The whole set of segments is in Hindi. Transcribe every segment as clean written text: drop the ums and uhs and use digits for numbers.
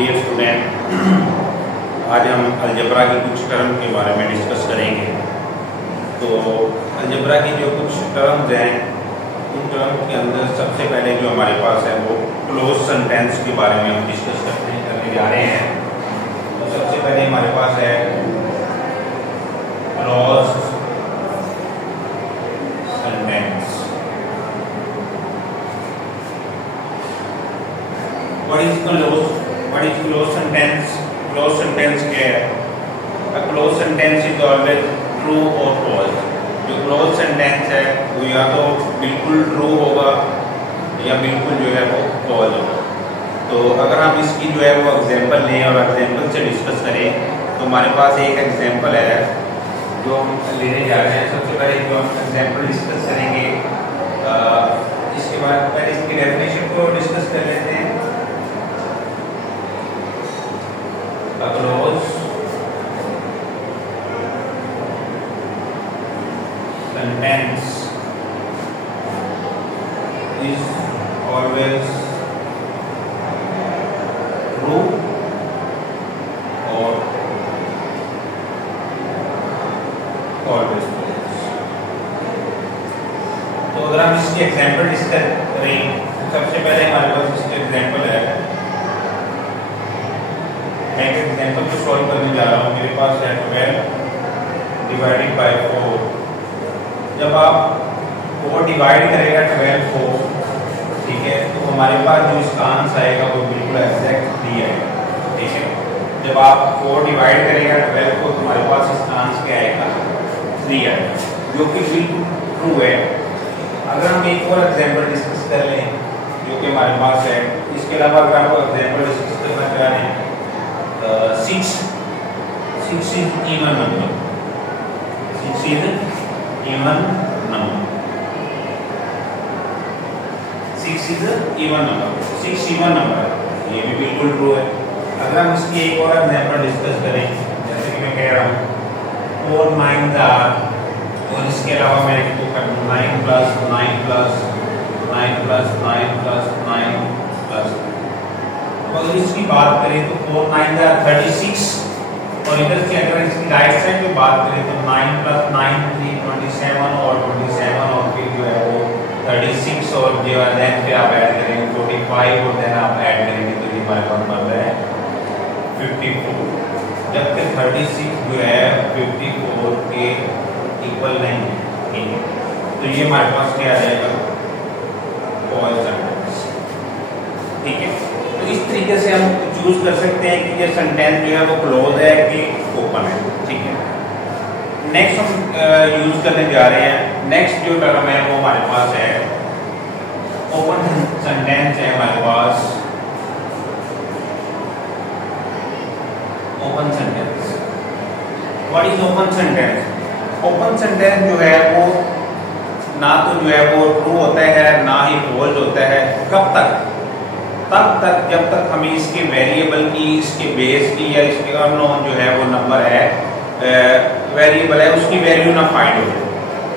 डियर स्टूडेंट, आज हम अलजेब्रा की कुछ टर्म के बारे में डिस्कस करेंगे। तो अलजेब्रा की जो कुछ टर्म्स हैं, उन टर्म के अंदर सबसे पहले जो हमारे पास है वो क्लोज सेंटेंस के बारे में हम डिस्कस करने जा रहे हैं। तो सबसे पहले हमारे पास है clause sentence. What is closed sentence? Closed sentence क्या है? A closed sentence is always true or false. जो closed sentence है वो या तो बिल्कुल true होगा या बिल्कुल जो है वो false होगा। तो अगर हम इसकी जो है वो एग्जांपल लें और एग्जांपल से डिस्कस करें, तो हमारे पास एक एग्जांपल है जो हम लेने जा रहे हैं। सबसे पहले जो हम एग्जांपल डिस्कस करेंगे, इसके बाद पहले इसकी डेफिनेशन को डिस्कस कर लेते हैं। A closed sentence is always true or always false। तो अगर हम इसकी एग्जांपल डिस्कस करें, सबसे पहले हमारे पास इसके एग्जांपल है। मैं एक एग्जांपल को सॉल्व करने जा रहा हूँ। मेरे पास है 12 डिवाइडेड बाय 4। जब आप 4 डिवाइड करेगा 12 को, ठीक है, तो हमारे पास जो इसका आंसर आएगा वो बिल्कुल एग्जैक्ट 3 आएगा। ठीक है, जब आप 4 डिवाइड करेगा 12 को, तो हमारे पास इसका आंसर क्या आएगा? 3 आएगा, जो कि बिल्कुल ट्रू है। अगर हम एक और एग्जांपल डिस्कस कर लें जो कि हमारे पास है, इसके अलावा अगर आपको एग्जांपल डिस्कस करना चाह रहे हैं, 6 is even number। 6 is even number। 6 is even number। 6 even number है, ये भी बिल्कुल ट्रू है। अगर हम इसकी एक और एग्जांपल डिस्कस करें, जैसे कि मैं कह रहा हूँ 4 9 और इसके अलावा मैं इसको कर दूँ 9 plus 9 plus 9 plus 9 plus 9 plus. अगर इसकी बात करें तो 4 9 36, और इधर से अगर इसकी राइट साइड में बात करें तो 9 प्लस 9 3 27 और 27 और फिर जो है वो 36 और जो है देन फिर आप ऐड करेंगे 45 और देन आप ऐड करेंगे तो ये हमारे पास बन रहा है 54। जब तक 36 जो है 54 के इक्वल नहीं है, तो ये हमारे पास क्या आ जाएगा? False sentence. ठीक है, तो इस तरीके से हम चूज कर सकते हैं कि ये सेंटेंस जो है वो क्लोज है कि ओपन है। ठीक है, नेक्स्ट हम यूज करने जा रहे हैं। नेक्स्ट जो टर्म है वो हमारे पास है ओपन सेंटेंस है। हमारे पास open sentence. What is open sentence? Open sentence जो है वो ना तो जो है वो ट्रू होता है ना ही फॉल्स होता है। कब तक? तब तक जब तक हमें इसके वेरिएबल की, इसके बेस की या इसके अननोन जो है वो नंबर है, वेरिएबल है, उसकी वैल्यू ना फाइंड हो जाए,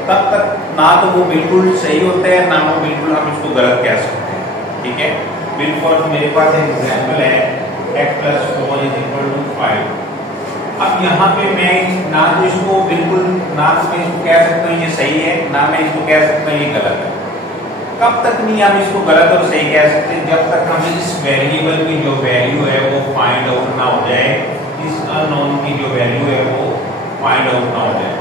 तब तक ना तो वो बिल्कुल सही होता है ना वो बिल्कुल हम इसको गलत कह सकते हैं। ठीक है, बिल्कुल मेरे पास एक एग्जांपल है x + 4 = 5। अब यहाँ पे मैं ना तो इसको बिल्कुल, ना तो मैं इसको कह सकता हूँ ये सही है, ना मैं इसको कह सकता हूँ ये गलत है। कब तक नहीं हम इसको गलत और सही कह सकते? जब तक हमें इस वेरिएबल की जो वैल्यू है वो फाइंड आउट ना हो जाए, इस अननोन की जो वैल्यू है वो फाइंड आउट ना हो जाए।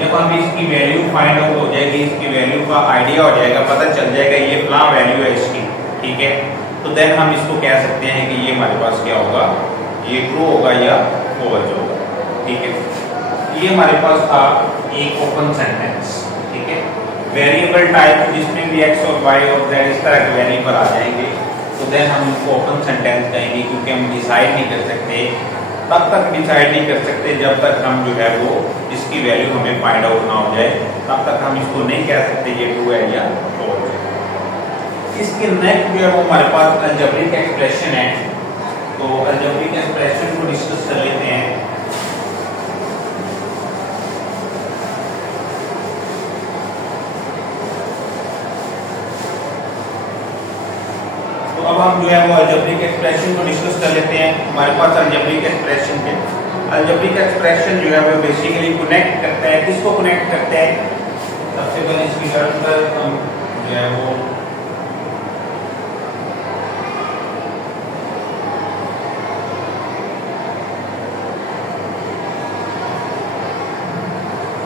जब हमें इसकी वैल्यू फाइंड आउट हो जाएगी, इसकी वैल्यू का आइडिया हो जाएगा, पता चल जाएगा ये फला वैल्यू है इसकी, ठीक है, तो देन हम इसको कह सकते हैं कि ये हमारे पास क्या होगा, ये ट्रू होगा या फॉल्स होगा। ठीक है, ये हमारे पास था एक ओपन सेंटेंस। ठीक है, वेरिएबल टाइप जिसमें भी x और y और z इस तरह के वेरिएबल आ जाएंगे, तो देन हम इसको ओपन सेंटेंस कहेंगे, क्योंकि हम डिसाइड नहीं कर सकते, तब तक डिसाइड नहीं कर सकते जब तक हम जो है वो इसकी वैल्यू हमें फाइंड आउट ना हो जाए, तब तक हम इसको नहीं कह सकते ये ट्रू है या फॉल्स है। इसके नेक्स्ट जो है वो हमारे पास अलजेब्रिक एक्सप्रेशन है। तो अलजेब्रिक एक्सप्रेशन को डिस्कस कर लेते हैं। अब हम जो है वो अलजेब्रिक एक्सप्रेशन को डिस्कस कर लेते हैं। हमारे पास अलजेब्रिक एक्सप्रेशन है। अलजेब्रिक एक्सप्रेशन जो है वो बेसिकली कनेक्ट करता है, किसको कनेक्ट करता है? सबसे पहले इसकी टर्म पर हम जो है वो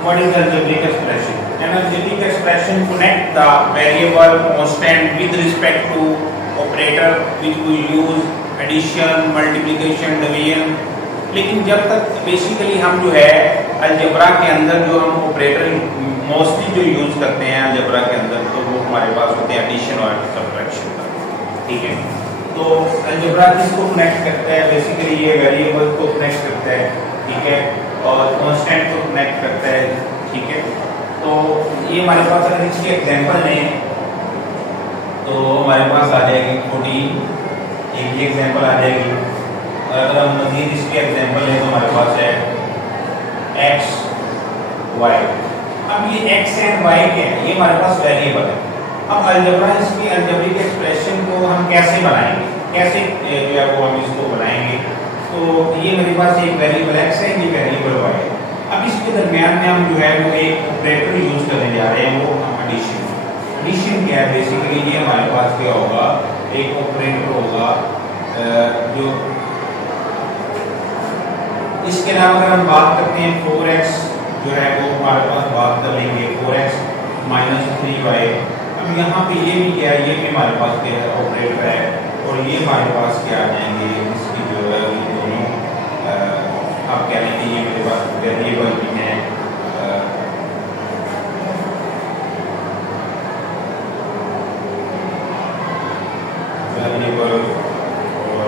what is algebraic expression? An algebraic expression connect the variable constant with respect to operator which we use addition, multiplication, division। लेकिन जब तक बेसिकली हम जो है अलजेब्रा के अंदर जो हम ऑपरेटर मोस्टली जो यूज करते हैं अलजेब्रा के अंदर, तो वो हमारे पास होते हैं एडिशन और सब्ट्रैक्शन का। ठीक है, तो अलजेब्रा किसको कनेक्ट करता है? बेसिकली ये वेरिएबल को कनेक्ट करता है, ठीक है, और कांस्टेंट को कनेक्ट करता है। ठीक है, तो ये हमारे पास अगर इसके एग्जांपल लें तो हमारे पास आ जाएगी 14, एक एग्जांपल आ जाएगी। और अगर हम मजीद इसके एग्जांपल लें तो हमारे पास है x y। अब ये x एंड y क्या है? ये हमारे पास वेरिएबल है। अब अलजेब्रा इसकी अलजेब्रिक एक्सप्रेशन को हम कैसे बनाएंगे, कैसे जो है वो हम इसको बनाएंगे? तो ये मेरे पास एक वेरिएबल x है, ये वेरिएबल y है। अब इसके दरमियान में हम जो है वो एक ऑपरेटर यूज करने जा रहे हैं, वो एडिशन। एडिशन क्या है? बेसिकली ये हमारे पास क्या होगा, एक ऑपरेटर होगा जो इसके अलावा अगर हम बात करते हैं 4x जो है वो हमारे पास बात कर लेंगे 4x माइनस 3y। अब यहाँ पे ये भी क्या है, ये भी हमारे पास क्या है ऑपरेटर है, और ये हमारे पास क्या आ जाएंगे, इसकी जो है ये दोनों आप कह लेंगे ये मेरे पास वेरिएबल भी है। वेरिएबल, और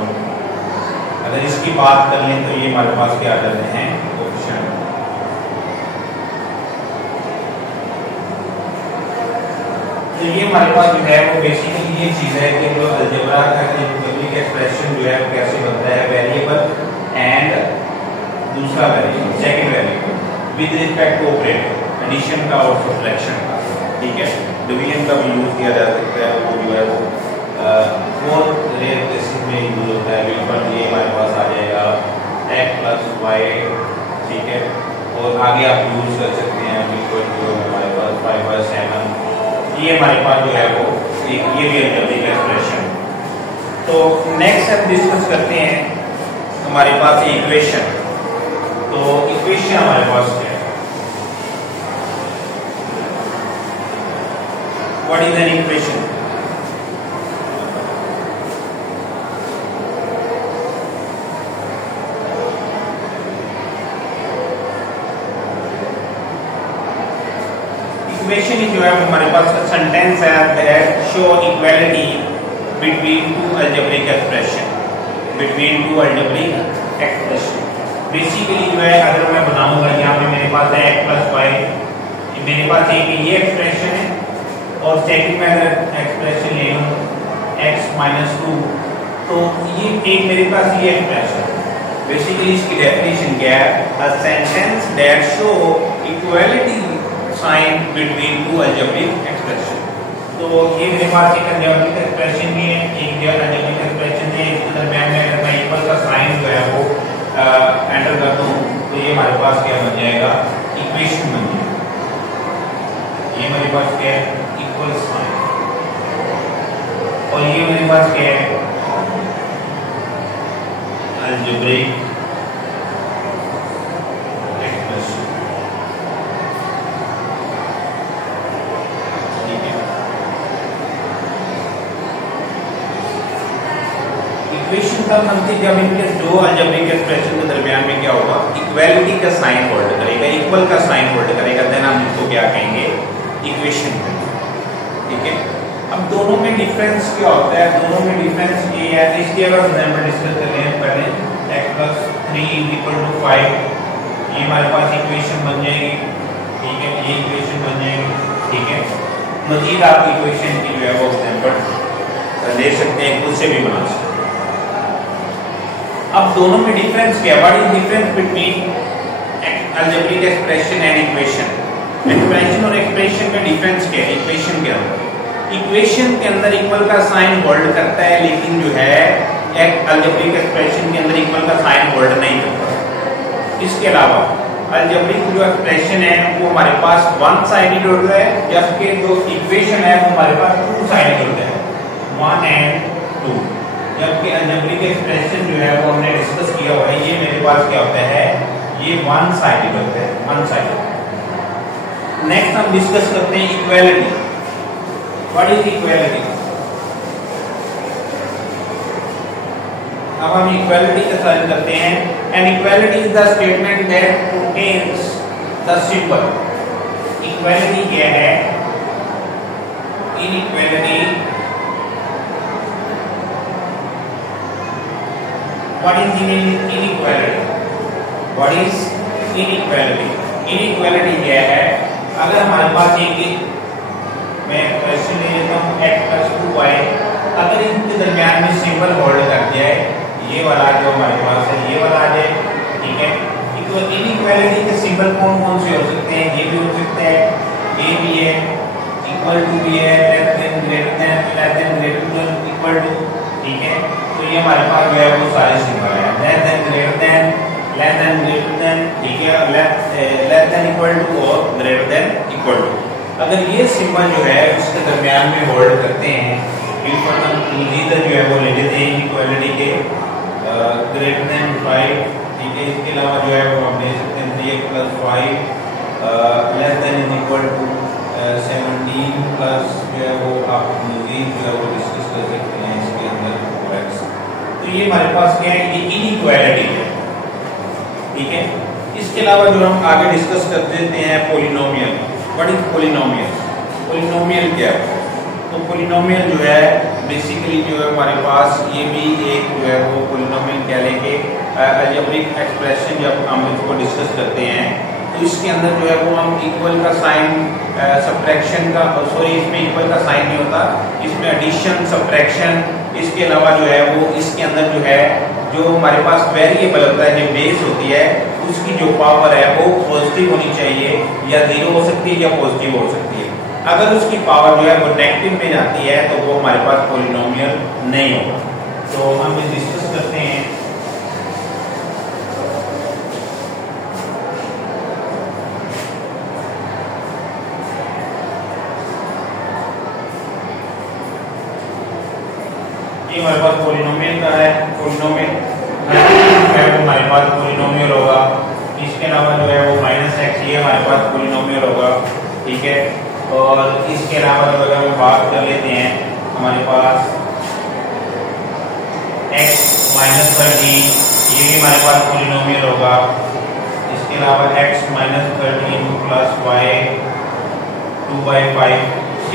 अगर इसकी बात कर लें तो ये हमारे पास क्या आ जाते हैं ऑप्शन। तो ये हमारे पास जो है वो बेसिकली ये चीज है कि जो अलजेब्रा का अलजेब्रिक एक्सप्रेशन जो है वो कैसे बनता है, वेरिएबल एंड दूसरा variable, second variable with respect to operator, addition का और सब्ट्रैक्शन का। ठीक है, डिवीजन का भी यूज किया जा सकता है, वो जो है वो फोर रेयर केसेस में यूज होता है। बिल्कुल ये हमारे पास आ जाएगा x प्लस y। ठीक है, और आगे आप यूज कर सकते हैं बिल्कुल जो हमारे पास 5/7। ये हमारे पास जो है वो एक ये भी अलजेब्रिक एक्सप्रेशन। तो नेक्स्ट हम डिस्कस करते हैं हमारे पास इक्वेशन। तो इक्वेशन हमारे पास क्या है? What is an equation? Equation जो है हमारे पास सेंटेंस है that show equality between two algebraic expression, between two algebraic expression. Basically जो है अगर मैं बनाऊंगा यहाँ पे मेरे पास है x प्लस वाई, मेरे पास एक ये एक्सप्रेशन है, और सेकंड में अगर एक्सप्रेशन ले लूँ x माइनस 2, तो ये एक मेरे पास ये एक्सप्रेशन। बेसिकली इसकी डेफिनेशन क्या है? A sentence that show equality sign between two algebraic expression. तो ये मेरे पास एक अलजेब्रिक एक्सप्रेशन भी है, एक जो अलजेब्रिक एक्सप्रेशन है, इसके दरमियान में अगर मैं इक्वल का साइन जो है वो एंटर कर दूं तो ये हमारे पास क्या बन जाएगा, इक्वेशन बन जाएगा। ये मेरे पास क्या है, इक्वल साइन, और ये मेरे पास क्या है, अलजेब्रिक एक्सप्रेशन। ठीक है, इक्वेशन तब बनती जब इनके दो अलजेब्रिक एक्सप्रेशन के दरमियान में क्या होगा, इक्वालिटी का साइन होल्ड करेगा, इक्वल का साइन होल्ड करेगा, देन हम इसको क्या कहेंगे, इक्वेशन। ठीक है, अब दोनों में डिफरेंस क्या होता है, दोनों में डिफरेंस ये है, इसके अगर एग्जांपल डिस्कस कर रहे हैं पहले x + 3 = 5, ये हमारे पास इक्वेशन बन जाएगी। ठीक है, ये इक्वेशन बन जाएगी। ठीक है, मजीद आप इक्वेशन की जो है वो एग्जांपल ले सकते हैं, खुद से भी बना सकते हैं। अब दोनों में डिफरेंस क्या है, what is difference between algebraic expression and equation? Expression और एक्सप्रेशन में डिफरेंस क्या है, इक्वेशन के अंदर इक्वेशन के अंदर इक्वल का साइन होल्ड करता है, लेकिन जो है एक अलजेब्रिक एक्सप्रेशन के अंदर इक्वल का साइन होल्ड नहीं करता। इसके अलावा अलजेब्रिक जो एक्सप्रेशन है वो हमारे पास वन साइडेड होता है, जबकि जो इक्वेशन है वो हमारे पास टू साइडेड होता है, 1 and 2। जबकि अलजेब्रिक एक्सप्रेशन जो है वो हमने डिस्कस किया हुआ है, ये मेरे पास क्या होता है, ये वन साइडेड होता है, वन साइडेड। नेक्स्ट हम डिस्कस करते हैं इक्वालिटी। What is equality? अब हम इक्वालिटी का साइन करते हैं। And equality is the statement that contains the symbol. Equality क्या है? Inequality, what is inequality? What is inequality? Inequality क्या है? अगर हमारे पास एक मैं क्वेश्चन ले लेता हूं x + 2y, अगर इनके दरमियान में सिंबल होल्ड कर जाए, ये वाला जो हमारे पास है ये वाला आ जाए, ठीक है। इनइक्वालिटी के सिंबल कौन कौन से हो सकते हैं? ये भी हो सकते हैं, ये भी है, इक्वल टू भी है, less than, greater than, less than, greater than, equal to, ठीक है। तो ये हमारे पास जो है वो सारे सिंबल है, less than, greater than, less than, greater then, ठीक है, लेस देन इक्वल टू और ग्रेटर देन इक्वल टू। अगर ये सिंबल जो है उसके दरमियान में होल्ड करते हैं, बिल्कुल हम इधर जो है वो ले लेते हैं इक्वालिटी के ग्रेटर देन 5, ठीक है। इसके अलावा जो है वो हम ले सकते हैं 3x + 5 less than is equal to 17 plus जो है वो आप मजीद जो है वो डिस्कस कर सकते हैं इसके अंदर x। तो ये हमारे पास क्या है, ये इनइक्वालिटी है, ठीक है। इसके अलावा जो हम आगे डिस्कस कर देते हैं polynomial. What is polynomial? Polynomial क्या है? तो पॉलिनोमियल जो है बेसिकली जो है हमारे पास ये भी एक जो है वो पॉलिनोमियल कह लेंगे अलजेब्रिक एक्सप्रेशन। जब हम इसको डिस्कस करते हैं तो इसके अंदर जो है वो हम इक्वल का साइन, सब्ट्रैक्शन का, सॉरी इसमें इक्वल का साइन नहीं होता, इसमें एडिशन, सब्ट्रैक्शन, इसके अलावा जो है वो इसके अंदर जो है जो हमारे पास वेरिएबल होता है, जो बेस होती है, उसकी जो पावर है वो पॉजिटिव होनी चाहिए, या 0 हो सकती है या पॉजिटिव हो सकती है। अगर उसकी पावर जो है वो नेगेटिव में जाती है तो वो हमारे पास पॉलिनोमियल नहीं होगा। तो हम इसे डिस्कस करते हैं। ये हमारे पास पॉलिनोमियल का है, पॉलिनोमियल है वो हमारे पास पॉलिनोमियल होगा। इसके अलावा जो है वो -x ये हमारे पास पॉलिनोमियल होगा, ठीक है। और इसके अलावा जो अगर हम बात कर लेते हैं, हमारे पास x - 13 ये भी हमारे पास पॉलिनोमियल होगा। इसके अलावा x - 13 + y 2/5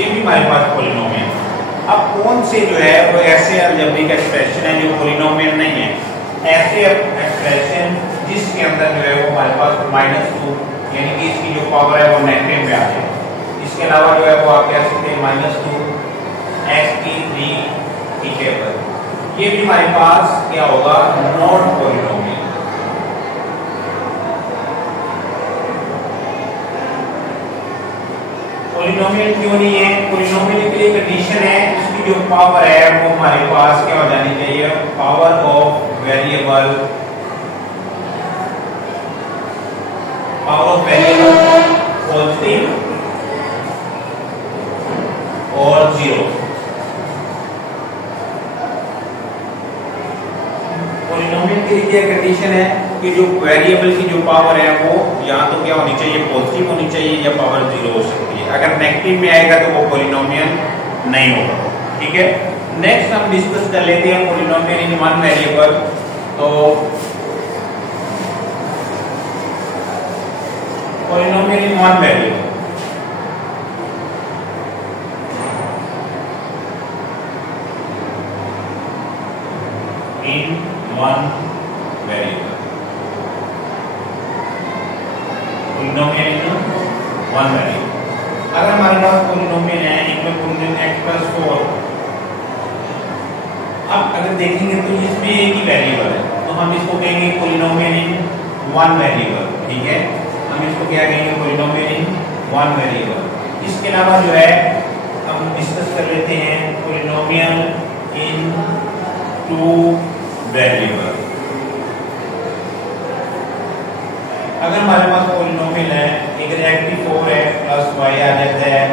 ये भी हमारे पास पॉलिनोमियल। अब कौन से जो है वो ऐसे अलजेब्रिक एक्सप्रेशन है जो पॉलिनोमियल नहीं है? ऐसे एक्सप्रेशन जिसके अंदर जो है वो हमारे पास -2 यानी कि इसकी जो पावर है वो नेगेटिव में आ जाए। इसके अलावा जो है वो आप कह सकते हैं -2 x3, ठीक है। ये भी हमारे पास क्या होगा, नॉट पॉलिनोमियल। पॉलिनोमियल क्यों नहीं है? पॉलिनोमियल के लिए कंडीशन है उसकी जो पावर है वो हमारे पास क्या हो जानी चाहिए, power of variable, power of variable positive और 0। पॉलिनोमियल के लिए कंडीशन है कि जो वेरिएबल की जो पावर है वो या तो क्या होनी चाहिए, पॉजिटिव होनी चाहिए, या पावर 0 हो सकती है। अगर नेगेटिव में आएगा तो वो पॉलिनोमियल नहीं होगा, ठीक है। नेक्स्ट हम डिस्कस कर लेते हैं पॉलिनोमियल इन वन वेरिएबल। तो polynomial in one variable, in one variable, polynomial in one variable. अगर हमारे पास पॉलिनोमियल है इक्वल x + 4, अब अगर देखेंगे तो इसमें एक ही वेरिएबल है तो हम इसको कहेंगे पॉलिनोमियल इन वन वेरिएबल, ठीक है। हम इसको क्या कहेंगे, पॉलिनोमियल इन वन वेरिएबल। इसके अलावा जो है हम डिस्कस कर लेते हैं पॉलिनोमियल इन टू वेरिएबल। अगर हमारे पास पॉलिनोमियल है, एक रिएक्टिव 4 है प्लस y आ जाता है,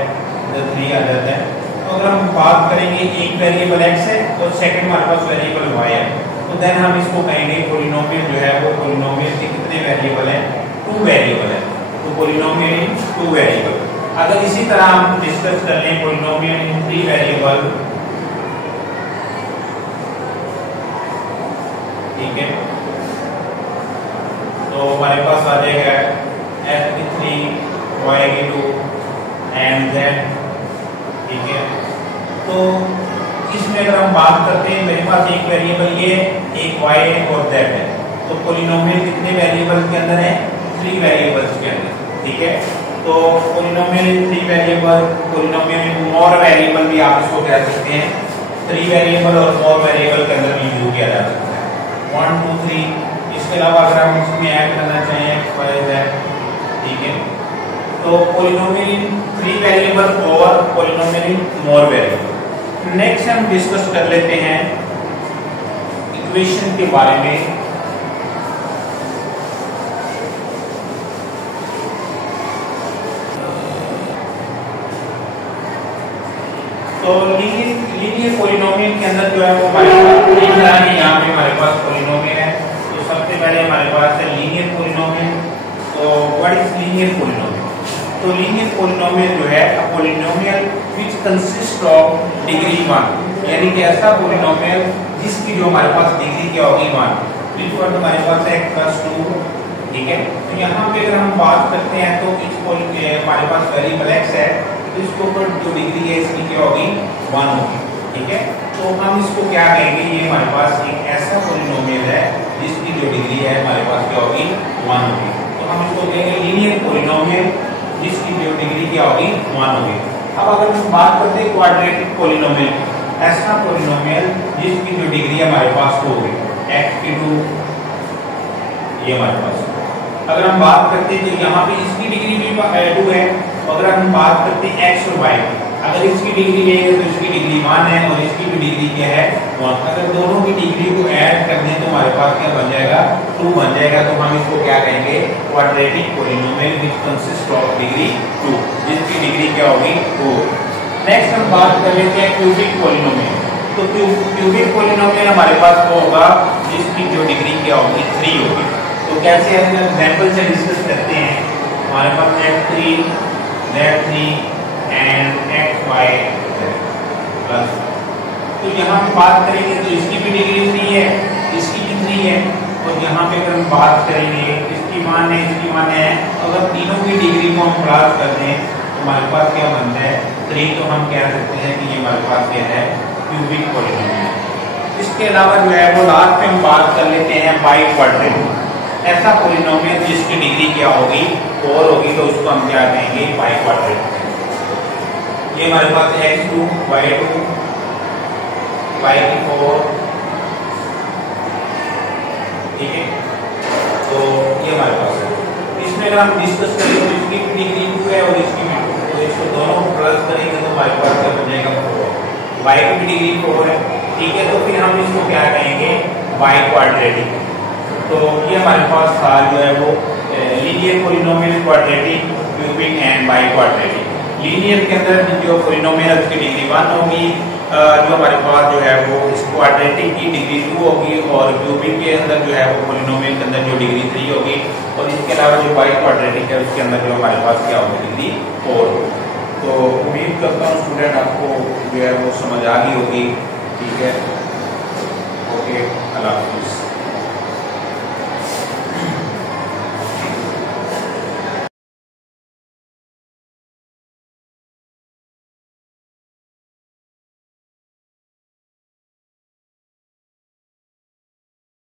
इधर 3 आ जाता है, तो अगर हम बात करेंगे एक वेरिएबल x है और सेकंड हमारे पास वेरिएबल y है, तो देन हम इसको कहेंगे पॉलिनोमियल जो है वो पॉलिनोमियल के कितने वेरिएबल है, 2 वेरिएबल है, तो पॉलिनोमियल इन 2 वेरिएबल। अगर इसी तरह हम डिस्कस कर लें पॉलिनोमियल इन 3 वेरिएबल, ठीक है, तो हमारे पास आ जाएगा f की 3 y की 2 एंड z, ठीक है। तो इसमें अगर हम बात करते हैं, मेरे पास एक वेरिएबल ये, एक y है और z है, तो पॉलिनोमियल कितने वेरिएबल्स के अंदर है, 3 वेरिएबल्स के अंदर, ठीक है। तो पॉलिनोमियल इन 3 वेरिएबल, पॉलिनोमियल इन मोर वेरिएबल भी आप इसको कह सकते हैं, 3 वेरिएबल और मोर वेरिएबल के अंदर भी यूज किया जा सकता है, 1 2 3। इसके अलावा अगर हम इसमें ऐड करना चाहें x y z, ठीक है, तो पॉलिनोमियल इन 3 वेरिएबल और पॉलिनोमियल इन मोर वेरिएबल। नेक्स्ट हम डिस्कस कर लेते हैं इक्वेशन के बारे में। तो लीनियर पॉलिनोमियल के अंदर जो है वो हमारे पास तीन तरह के यहाँ पे हमारे पास पॉलिनोमियल है। तो सबसे पहले हमारे पास है लीनियर पॉलिनोमियल। तो व्हाट इज लीनियर पॉलिनोमियल? तो लीनियर पॉलिनोमियल जो है polynomial which consist of degree 1, यानी कि ऐसा पॉलिनोमियल जिसकी जो हमारे पास डिग्री क्या होगी 1, which one हमारे पास है x+2, ठीक है। तो यहाँ पे अगर हम बात करते हैं तो इसको हमारे पास वेरिएबल x है, इसके ऊपर जो डिग्री है इसकी क्या होगी 1 होगी, ठीक है। तो हम इसको क्या कहेंगे, ये हमारे पास एक ऐसा पॉलिनोमियल है जिसकी जो डिग्री है हमारे पास क्या होगी 1 होगी, तो हम इसको कहेंगे लीनियर पॉलिनोमियल जिसकी जो डिग्री क्या होगी 1 होगी। अब अगर हम बात करते हैं क्वाड्रेटिक पॉलिनोमियल, ऐसा पॉलिनोमियल जिसकी जो डिग्री हमारे पास 2 होगी, x⁴, ये हमारे पास। अगर हम बात करते हैं तो यहाँ पे इसकी डिग्री भी 2 है। अगर हम बात करते हैं x और y, अगर इसकी डिग्री लेंगे तो इसकी डिग्री 1 है और इसकी भी डिग्री क्या है 1। अगर दोनों की डिग्री को ऐड कर दें तो हमारे पास क्या बन जाएगा 2 बन जाएगा। तो हम इसको क्या कहेंगे, quadratic polynomial which consist of degree 2, जिसकी डिग्री क्या होगी 2। नेक्स्ट हम बात कर लेते हैं क्यूबिक पॉलिनोमियल। तो क्यूबिक पॉलिनोमियल हमारे पास वो होगा जिसकी जो डिग्री क्या होगी 3 होगी। तो कैसे हम एग्जांपल से डिस्कस करते हैं, हमारे पास x3 z3 and xy plus, तो यहाँ पे बात करेंगे तो इसकी भी डिग्री 3 है, इसकी भी 3 है, और यहाँ पे अगर हम बात करेंगे इसकी मान है, इसकी मान है, अगर तीनों की डिग्री को हम प्लस कर दें तो हमारे पास क्या बनता है 3। तो हम कह सकते हैं कि ये हमारे पास क्या है क्यूबिक पॉलिनोमियल। इसके अलावा जो है वो लास्ट में हम बात कर लेते हैं बाई क्वाड्रेटिक, ऐसा पॉलिनोमियल जिसकी डिग्री क्या होगी 4 होगी, तो उसको हम क्या कहेंगे बाई क्वाड्रेटिक। ये हमारे पास x2 y2 y4, ठीक है। तो ये हमारे पास है। इसमें अगर हम डिस्कस करें तो इसकी डिग्री 2 है और इसकी भी 2, तो इसको दोनों प्लस करेंगे तो हमारे पास क्या बन जाएगा 4। y की डिग्री 4 है, ठीक है। तो फिर हम इसको क्या कहेंगे बाई क्वाड्रेटिक। तो ये हमारे पास था जो है वो linear polynomial, quadratic, cubic and by quadratic. Linear के अंदर जो पॉलिनोमियल उसकी डिग्री 1 होगी, जो हमारे पास जो है वो इस क्वाड्रेटिक की डिग्री 2 होगी, और क्यूबिक के अंदर जो है वो पॉलिनोमियल के अंदर जो डिग्री 3 होगी, और इसके अलावा जो बाई क्वाड्रेटिक है उसके अंदर जो हमारे पास क्या होगी डिग्री 4 होगी। तो उम्मीद करता हूँ स्टूडेंट आपको जो है वो समझ आ गई होगी, ठीक है। ओके, अल्लाह हाफिज़।